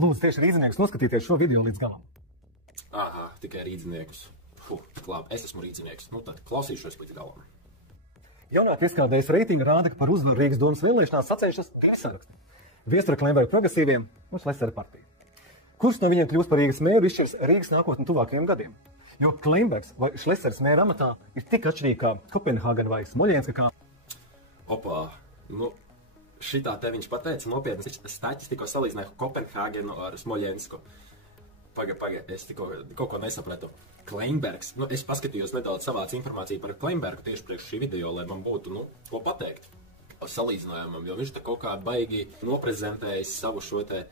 Lūdzu, tieši rīzniekus noskatīties šo video līdz galam. Aha, tikai rīzniekus. Labi, es esmu rīznieks. Nu tad klausīšos līdz galam. Jaunāk ieskādējas reitinga rāda, ka par uzvaru Rīgas domas vēlēšanās sacējušas trīs saraksti. Viestura Klemberga progresīviem un Šlesera partija. Kurš no viņiem kļūs par Rīgas mēru izšķirs Rīgas nākotni tuvākajiem gadiem? Jo Klembergs vai Šlesers mēra amatā ir tik atšķirīgi kā Kopenhāgena vai Smoļenska kā... Opā, nu, šitā te viņš pateica nopietni. Staķis tikko salīdzināja Kopenhāgenu ar Smoļensku. Paga, es tikko kaut ko nesapratu. Klembergs, nu, es paskatījos nedaudz savāc informāciju par Klembergu tieši priekš šī video, lai man būtu, nu, ko pateikt par salīdzinājumam, jo viņš te kaut kā baigi noprezentējis savu šo te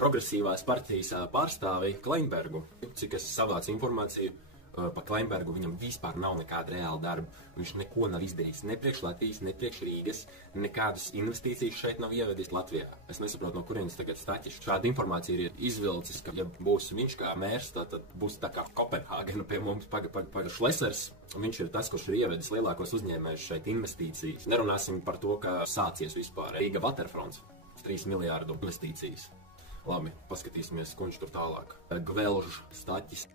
progresīvās partijas pārstāvi Klembergu. Cik es savācu informāciju par Klembergu, viņam vispār nav nekāda reāla darba. Viņš neko nav izdarījis, ne priekš Latvijas, ne priekš Rīgas, nekādas investīcijas šeit nav ievedis Latvijā. Es nesaprotu, no kurienes tagad Staķis. Šāda informācija ir izvilcis, ka ja būs viņš kā mērs, tad būs tā kā Kopenhāgena pie mums. Paga Šlesers, viņš ir tas, kurš ir ievedis lielākos uzņēmējus šeit investīcijas. Nerunāsim par to, ka sācies vispār Rīga Waterfronts, 3 miljārdu investīcijas. Labi, paskatīsimies, ko viņš tur tālāk. Gvelžs, Staķis.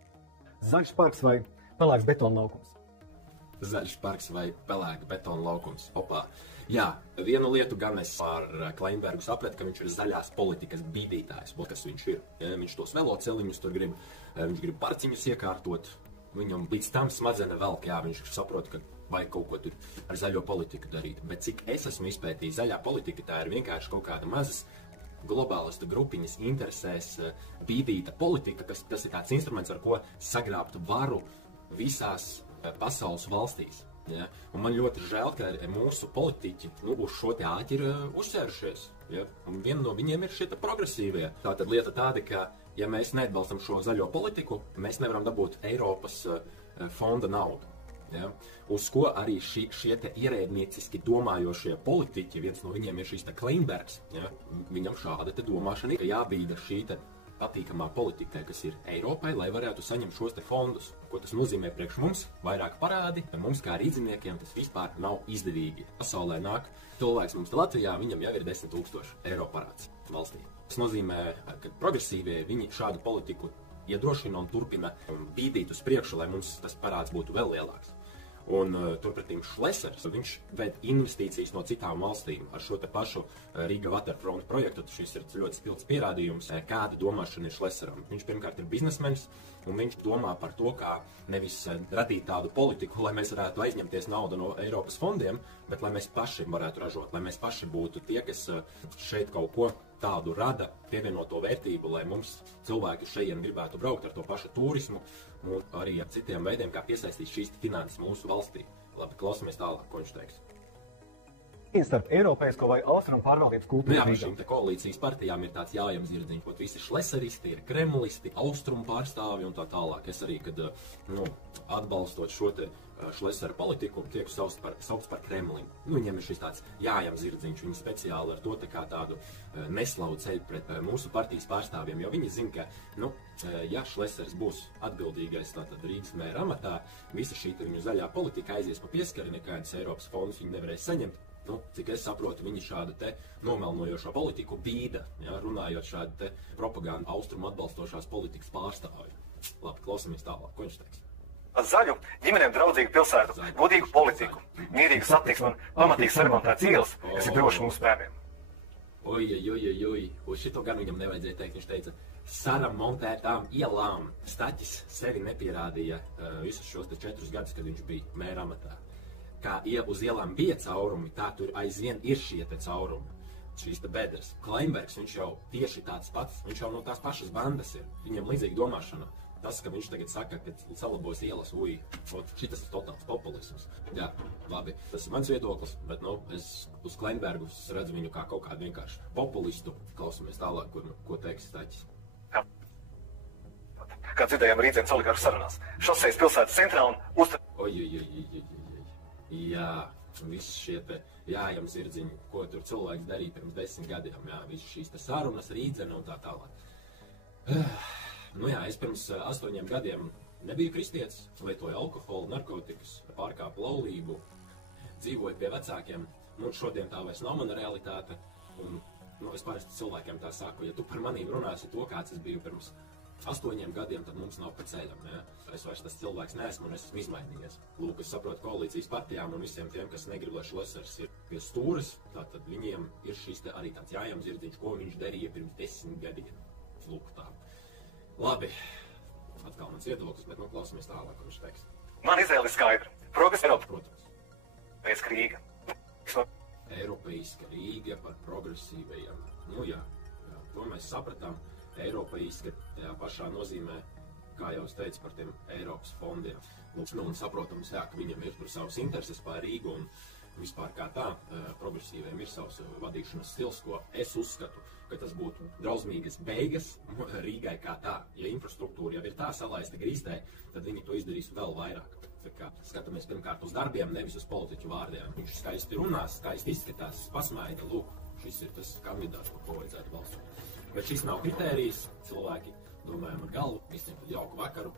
Zaļš parks vai pelēks betona laukums? Zaļš parks vai pelēka betona laukums. Opā. Jā, vienu lietu gan es par Klembergu sapratu, ka viņš ir zaļās politikas bīdītājs. Kas viņš ir? Ja, viņš tos veloceliņus tur grib, viņš grib parciņus iekārtot. Viņam līdz tam smadzene velk, jā, viņš saprot, ka vajag kaut ko tur ar zaļo politiku darīt. Bet cik es esmu izpētījis, zaļā politika tā ir vienkārši kaut kāda mazas globālistu grupiņas interesēs bīdīta politika, kas ir tāds instruments, ar ko sagrābt varu visās pasaules valstīs. Ja? Un man ļoti žēl, ka mūsu politiķi uz šo te āķi ir uzsērušies. Ja? Un viena no viņiem ir šie progresīvie. Tātad lieta tāda, ka ja mēs neatbalstam šo zaļo politiku, mēs nevaram dabūt Eiropas fonda naudu. Ja? Uz ko arī šie te ierēdnieciski domājošie politiķi, viens no viņiem ir šīs te Klembergs, ja? Viņam šāda te domāšana ir jābīda šī te patīkamā politikai, kas ir Eiropai, lai varētu saņemt šos te fondus. Ko tas nozīmē priekš mums? Vairāk parādi, mums kā rīdziniekiem tas vispār nav izdevīgi. Pasaulē nāk cilvēks mums Latvijā, viņam jau ir 10 000 eiro parāds valstī. Tas nozīmē, ka progresīvie viņi šādu politiku iedrošina un turpina bīdīt uz priekšu, lai mums tas parāds būtu vēl lielāks. Un turpretīm Šlesers, viņš ved investīcijas no citām valstīm ar šo te pašu Riga Waterfront projektu. Šis ir ļoti spilgts pierādījums, kāda domāšana ir Šleseram. Viņš pirmkārt ir biznesmenis, un viņš domā par to, kā nevis radīt tādu politiku, lai mēs varētu aizņemties naudu no Eiropas fondiem, bet lai mēs paši varētu ražot, lai mēs paši būtu tie, kas šeit kaut ko tādu rada pievienoto vērtību, lai mums cilvēki šeit gribētu braukt ar to pašu turismu un arī ar citiem veidiem, kā piesaistīt šīs finanses mūsu valstī. Labi, klausamies tālāk, ko viņš teiks. Starp Eiropeisko vai Austrumu pārvaldības kultūru. Jā, šīm te koalīcijas partijām ir tāds jājams zirdziņš, ko visi šleseristi, ir kremlisti, austrumu pārstāvi un tā tālāk. Es arī, kad atbalstot šo te Šlesera politiku, tiek saukts par Kremlim. Viņiem ir šis tāds jājams zirdziņš, viņi speciāli ar to tādu neslavu ceļu pret mūsu partijas pārstāvjiem, jo viņi zina, ka, ja Šlesers būs atbildīgais tātad Rīgas mēra amatā, visa šī viņu zaļā politika aizies pa pieskari, nekādas Eiropas fondus viņi nevarēs saņemt. Cik es saprotu, viņi šādu te nomelnojošo politiku bīda, ja, runājot šādu te propagandu austrumu atbalstošās politikas pārstāvju. Labi, klausamies tālāk, ko viņš teiks. Zaļu, ģimenēm draudzīgu pilsētu, godīgu politiku, mierīgu satiksmi un pamatīgi saremontētas ielas, kas ir droši mūsu bērniem. Oj, uz šito gan viņam nevajadzēja teikt, viņš teica saremontētām ielām. Staķis sevi nepierādīja visus šos te 4 gadus, kad viņš bija mēra amatā. Kā uz ielām bija caurumi, tā tur aizvien ir šie te caurumi, šīs te bedres. Klembergs, viņš jau tieši tāds pats, viņš jau no tās pašas bandas ir, viņam līdzīga domāšana. Tas, ka viņš tagad saka, ka salabos ielas, šitas ir totāls populisms. Jā, labi, tas ir mans viedoklis, bet, es uz Klembergu redzu viņu kā kaut kādu vienkārši populistu. Klausamies tālāk, ko teiks Staķis. Kā dzirdējām rītdien oligarhu sarunās, šosejas pilsētas centrā un Jā, visi šie te jājams zirdziņi, ko tur cilvēks darīja pirms 10 gadiem, jā, visi šīs te sarunas, rīdzene un tā tālāk. Es pirms 8 gadiem nebiju kristietis, lietoju alkoholu, narkotikas, pārkāpu laulību, dzīvoju pie vecākiem, šodien tā vairs nav mana realitāte, un es parasti cilvēkiem tā saku, ja tu par manīm runāsi to, kāds es biju pirms 8 gadiem, tad mums nav pa ceļam. Ja? Es vairs tas cilvēks neesmu un es esmu izmainījies. Lūk, es saprotu koalīcijas partijām un visiem tiem, kas negrib, lai Šlesers ir pie stūres, tātad viņiem ir šis te arī tāds jājām zirdziņš, ko viņš darīja pirms 10 gadiem. Lūk, tā. Labi, atkal mans viedoklis, bet klausamies tālāk, ko viņš teiks. Man izvēle ir skaidra. Progress Eiropa. Protams. Pēc Rīga. Eiropeiska Rīga par progresīvajiem. Jā, to mēs sapratām. Eiropeiska tajā pašā nozīmē, kā jau es teicu par tiem Eiropas fondiem. Lūk, un saprotams, jā, ka viņam ir tur savas intereses pār Rīgu un vispār kā tā, progresīviem ir savs vadīšanas stils, ko es uzskatu, ka tas būtu drausmīgas beigas Rīgai kā tā. Ja infrastruktūra jau ir tā salaista grīstē, tad viņi to izdarīs vēl vairāk. Tā kā skatāmies pirmkārt uz darbiem, nevis uz politiķu vārdiem. Viņš skaisti runās, skaisti izskatās, pasmaida, lūk, šis ir tas kandidāts, par ko vajadzētu balsot. Bet šis nav kritērijs, cilvēki domājam ar galvu, visiem jauku vakaru,